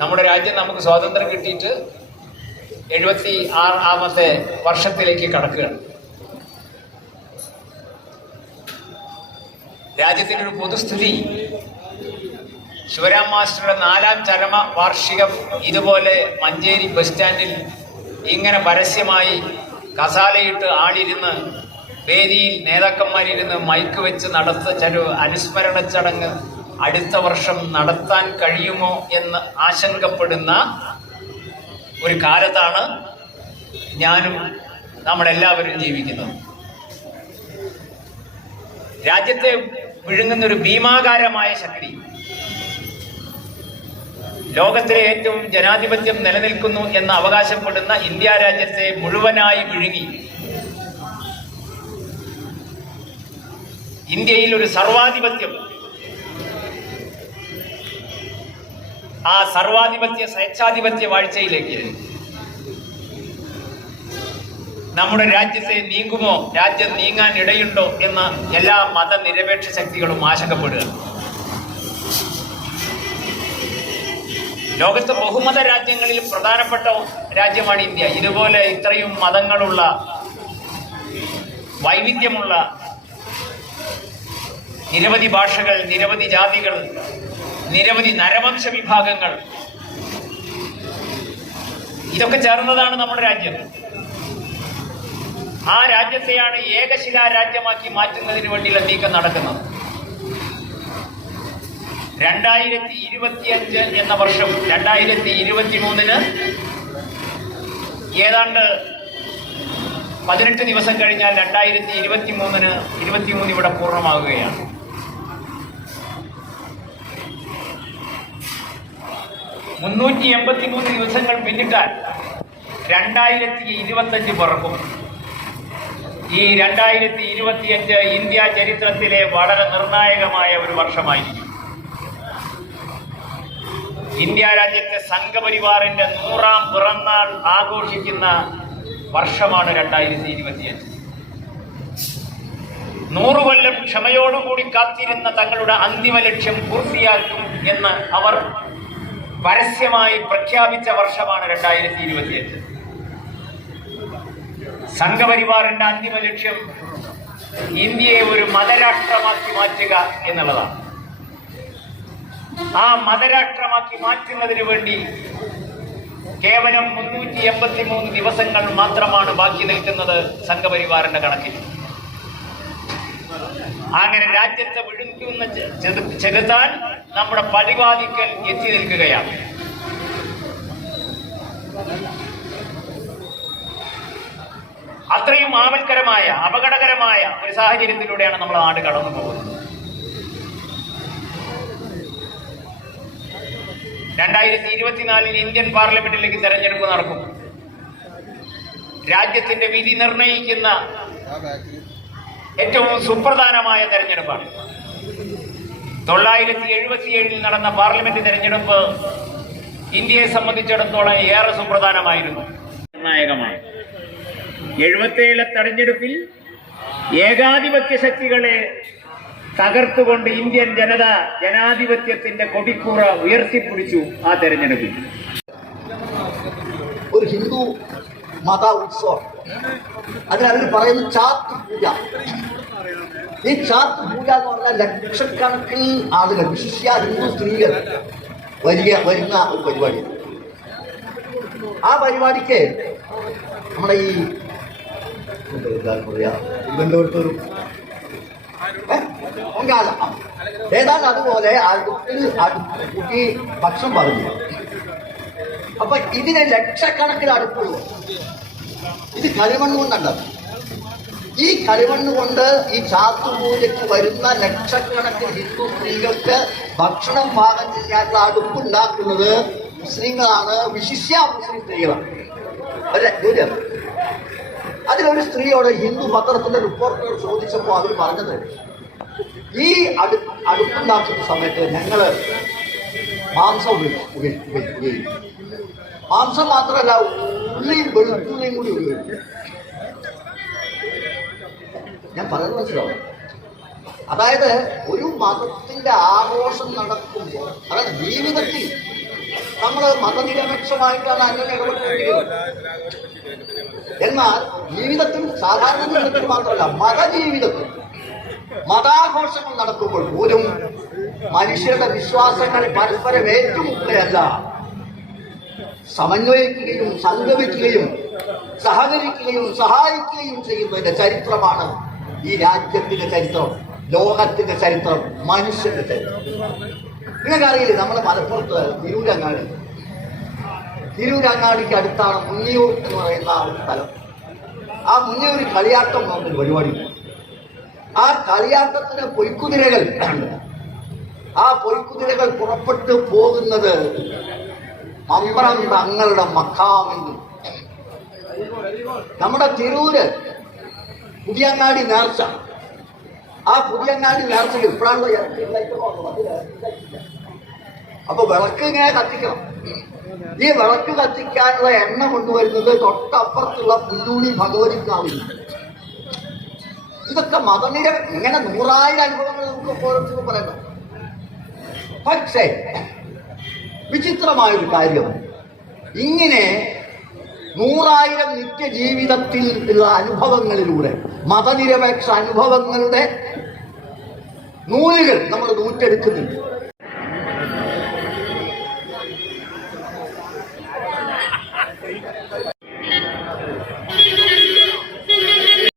നമ്മുടെ രാജ്യം നമുക്ക് സ്വാതന്ത്ര്യം കിട്ടിയിട്ട് എഴുപത്തി ആറാമത്തെ വർഷത്തിലേക്ക് കടക്കുകയാണ്. രാജ്യത്തിന്റെ ഒരു പൊതുസ്ഥിതി ശിവരാം മാസ്റ്ററുടെ നാലാം ചരമ വാർഷികം ഇതുപോലെ മഞ്ചേരി ബസ് സ്റ്റാൻഡിൽ ഇങ്ങനെ പരസ്യമായി കസാലയിട്ട് ആളിരുന്ന് വേദിയിൽ നേതാക്കന്മാരിരുന്ന് മൈക്ക് വെച്ച് നടത്ത ചരു അനുസ്മരണ ചടങ്ങ് അടുത്ത വർഷം നടത്താൻ കഴിയുമോ എന്ന് ആശങ്കപ്പെടുന്ന ഒരു കാലത്താണ് ഞാനും നമ്മളെല്ലാവരും ജീവിക്കുന്നത്. രാജ്യത്തെ വിഴുങ്ങുന്ന ഒരു ഭീമാകാരമായ ശക്തി. ലോകത്തിലെ ഏറ്റവും ജനാധിപത്യം നിലനിൽക്കുന്നു എന്ന് അവകാശപ്പെടുന്ന ഇന്ത്യ രാജ്യത്തെ മുഴുവനായി വിഴുങ്ങി. ഇന്ത്യയിൽ ഒരു സർവാധിപത്യം. ആ സർവാധിപത്യ സ്വേച്ഛാധിപത്യ വാഴ്ചയിലേക്ക്. നമ്മുടെ രാജ്യത്തെ നീങ്ങുമോ? രാജ്യം നീങ്ങാൻ ഇടയുണ്ടോ എന്ന് എല്ലാ മതനിരപേക്ഷ ശക്തികളും ആശങ്കപ്പെടുക. ലോകത്ത് ബഹുമത രാജ്യങ്ങളിൽ പ്രധാനപ്പെട്ട രാജ്യമാണ് ഇന്ത്യ. ഇതുപോലെ ഇത്രയും മതങ്ങളുള്ള വൈവിധ്യമുള്ള നിരവധി ഭാഷകൾ നിരവധി ജാതികൾ നിരവധി നരവംശ വിഭാഗങ്ങൾ. ഇതൊക്കെ ചേർന്നതാണ് നമ്മുടെ രാജ്യം. ആ രാജ്യത്തെയാണ് ഏകശിലാ രാജ്യമാക്കി മാറ്റുന്നതിന് വേണ്ടിയുള്ള നീക്കം നടക്കുന്നത്. രണ്ടായിരത്തി ഇരുപത്തിയഞ്ച് എന്ന വർഷം രണ്ടായിരത്തി ഇരുപത്തി മൂന്നിന് ഏതാണ്ട് പതിനെട്ട് ദിവസം കഴിഞ്ഞാൽ രണ്ടായിരത്തി ഇരുപത്തി മൂന്നിന് ഇരുപത്തി മൂന്ന് ഇവിടെ പൂർണമാകുകയാണ് മുന്നൂറ്റി എൺപത്തി മൂന്ന് ദിവസങ്ങൾ പിന്നിട്ടാൽ രണ്ടായിരത്തി ഇരുപത്തഞ്ച് പിറക്കും. ഈ രണ്ടായിരത്തി ഇരുപത്തിയഞ്ച് ഇന്ത്യ ചരിത്രത്തിലെ വളരെ നിർണായകമായ ഒരു വർഷമായിരിക്കും. ഇന്ത്യ രാജ്യത്തെ സംഘപരിവാറിന്റെ നൂറാം പിറന്നാൾ ആഘോഷിക്കുന്ന വർഷമാണ് രണ്ടായിരത്തി ഇരുപത്തിയഞ്ച് നൂറു കൊല്ലം ക്ഷമയോടുകൂടി കാത്തിരുന്ന തങ്ങളുടെ അന്തിമ ലക്ഷ്യം പൂർത്തിയാക്കും എന്ന് അവർ പരസ്യമായി പ്രഖ്യാപിച്ച വർഷമാണ് രണ്ടായിരത്തി ഇരുപത്തിയെട്ട് സംഘപരിവാറിന്റെ അന്തിമ ലക്ഷ്യം ഇന്ത്യയെ ഒരു മതരാഷ്ട്രമാക്കി മാറ്റുക എന്നുള്ളതാണ്. ആ മതരാഷ്ട്രമാക്കി മാറ്റുന്നതിന് വേണ്ടി കേവലം മുന്നൂറ്റി എൺപത്തി മൂന്ന് ദിവസങ്ങൾ മാത്രമാണ് ബാക്കി നിൽക്കുന്നത് സംഘപരിവാറിന്റെ കണക്കിൽ. അങ്ങനെ രാജ്യത്തെ വിഴുങ്ങുന്ന ചെലുത്താൻ നമ്മുടെ പടിവാദിക്കൽ എത്തി നിൽക്കുകയാണ്. അത്രയും ആവൽക്കരമായ അപകടകരമായ ഒരു സാഹചര്യത്തിലൂടെയാണ് നമ്മുടെ നാട് കടന്നു പോകുന്നത്. രണ്ടായിരത്തി ഇരുപത്തിനാലിൽ ഇന്ത്യൻ പാർലമെന്റിലേക്ക് തെരഞ്ഞെടുപ്പ് നടക്കും. രാജ്യത്തിന്റെ വിധി നിർണയിക്കുന്ന ഏറ്റവും സുപ്രധാനമായ തെരഞ്ഞെടുപ്പാണ്. തൊള്ളായിരത്തി എഴുപത്തിയേഴിൽ നടന്ന പാർലമെന്റ് തെരഞ്ഞെടുപ്പ് ഇന്ത്യയെ സംബന്ധിച്ചിടത്തോളം ഏറെ സുപ്രധാനമായിരുന്നു. നിർണായകമാണ്. എഴുപത്തേഴിലെ തെരഞ്ഞെടുപ്പിൽ ഏകാധിപത്യ ശക്തികളെ തകർത്തുകൊണ്ട് ഇന്ത്യൻ ജനത ജനാധിപത്യത്തിന്റെ കൊടിക്കൂറ ഉയർത്തിപ്പിടിച്ചു ആ തെരഞ്ഞെടുപ്പിൽ. ഒരു ഹിന്ദു മത ഉത്സവം. അതിനവർ പറയുന്നു ചാത്ത് പൂജ. ഈ ചാത്ത് പൂജ എന്ന് പറഞ്ഞാൽ ലക്ഷക്കണക്കിന് ആളുകൾ വിശിഷ്യ ഹിന്ദു സ്ത്രീകൾ വരിക വരുന്ന ഒരു പരിപാടി. ആ പരിപാടിക്ക് നമ്മുടെ ഈ എന്താ പറയാ തിരുവനന്തപുരത്ത് ഒരു പൊങ്കാല. ഏതാണ്ട് അതുപോലെ കുട്ടി ഭക്ഷണം പറഞ്ഞു. അപ്പൊ ഇതിനെ ലക്ഷക്കണക്കിന് അടുപ്പുള്ളൂ. ഇത് കളിമണ്ണ് കൊണ്ടുണ്ടത് ഈ കളിമണ്ണ് ഈ ചാത്തുപൂജയ്ക്ക് വരുന്ന ലക്ഷക്കണക്കിന് ഹിന്ദു സ്ത്രീകൾക്ക് ഭക്ഷണം പാകം ചെയ്യാനുള്ള അടുപ്പുണ്ടാക്കുന്നത് മുസ്ലിങ്ങളാണ് വിശിഷ്യ മുസ്ലിം സ്ത്രീകളാണ്. അതിലൊരു സ്ത്രീയോട് ഹിന്ദു പത്രത്തിന്റെ റിപ്പോർട്ടർ ചോദിച്ചപ്പോൾ അവർ പറഞ്ഞത് ഈ അടു അടുപ്പുണ്ടാക്കുന്ന സമയത്ത് ഞങ്ങൾ മാംസം ഉപയോഗിക്കും. മാംസം മാത്രമല്ല ഉള്ളിയും വെളുത്തുള്ളിയും കൂടി ഉപയോഗിക്കും. ഞാൻ പറയുന്നത് മനസ്സിലാവും. അതായത് ഒരു മതത്തിന്റെ ആഘോഷം നടക്കുമ്പോൾ അതായത് ജീവിതത്തിൽ നമ്മൾ മതനിരപേക്ഷമായിട്ടാണ് അങ്ങനെ ഇടപെട്ടിരിക്കുന്നത്. എന്നാൽ ജീവിതത്തിൽ സാധാരണ ജീവിതത്തിൽ മാത്രമല്ല മതജീവിതത്തിൽ മതാഘോഷങ്ങൾ നടക്കുമ്പോൾ പോലും മനുഷ്യരുടെ വിശ്വാസങ്ങൾ പരസ്പരം ഏറ്റുമുട്ടുകയല്ല സമന്വയിക്കുകയും സംഗമിക്കുകയും സഹകരിക്കുകയും സഹായിക്കുകയും ചെയ്യുന്നതിന്റെ ചരിത്രമാണ് ഈ രാജ്യത്തിന്റെ ചരിത്രം ലോകത്തിന്റെ ചരിത്രം മനുഷ്യന്റെ ചരിത്രം. നിങ്ങൾക്കറിയില്ലേ നമ്മുടെ മലപ്പുറത്ത് തിരൂരങ്ങാടി. തിരൂരങ്ങാടിക്ക് അടുത്താണ് മുന്നിയൂർ എന്ന് പറയുന്ന ഒരു സ്ഥലം. ആ മുന്നിയൂർ കളിയാട്ടം നമുക്ക് പരിപാടി. ആ കളിയാട്ടത്തിന് പൊയ്ക്കുതിരകൾ ആ പൊയ്ക്കുതിരകൾ പുറപ്പെട്ടു പോകുന്നത് മമ്പറം തങ്ങളുടെ മക്കാമെന്ന് നമ്മുടെ തിരൂര് പുതിയങ്ങാടി നേർച്ച. ആ പുതിയങ്ങാടി നേർച്ചയിൽ ഇപ്പോഴാണല്ലോ അപ്പൊ വിളക്ക് ഇങ്ങനെ കത്തിക്കണം. ഈ വിളക്ക് കത്തിക്കാനുള്ള എണ്ണ കൊണ്ടുവരുന്നത് തൊട്ടപ്പുറത്തുള്ള പുല്ലൂണി ഭഗവതിക്കാവിൽ ഇതൊക്കെ മതനിര ഇങ്ങനെ നൂറായിരം അനുഭവങ്ങൾ നമുക്ക് ഓരോരുത്തർക്കും പറയണം പക്ഷേ വിചിത്രമായൊരു കാര്യം. ഇങ്ങനെ നൂറായിരം നിത്യജീവിതത്തിൽ ഉള്ള അനുഭവങ്ങളിലൂടെ മതനിരപേക്ഷ അനുഭവങ്ങളുടെ നൂലുകൾ നമ്മൾ നൂറ്റെടുക്കുന്നുണ്ട്.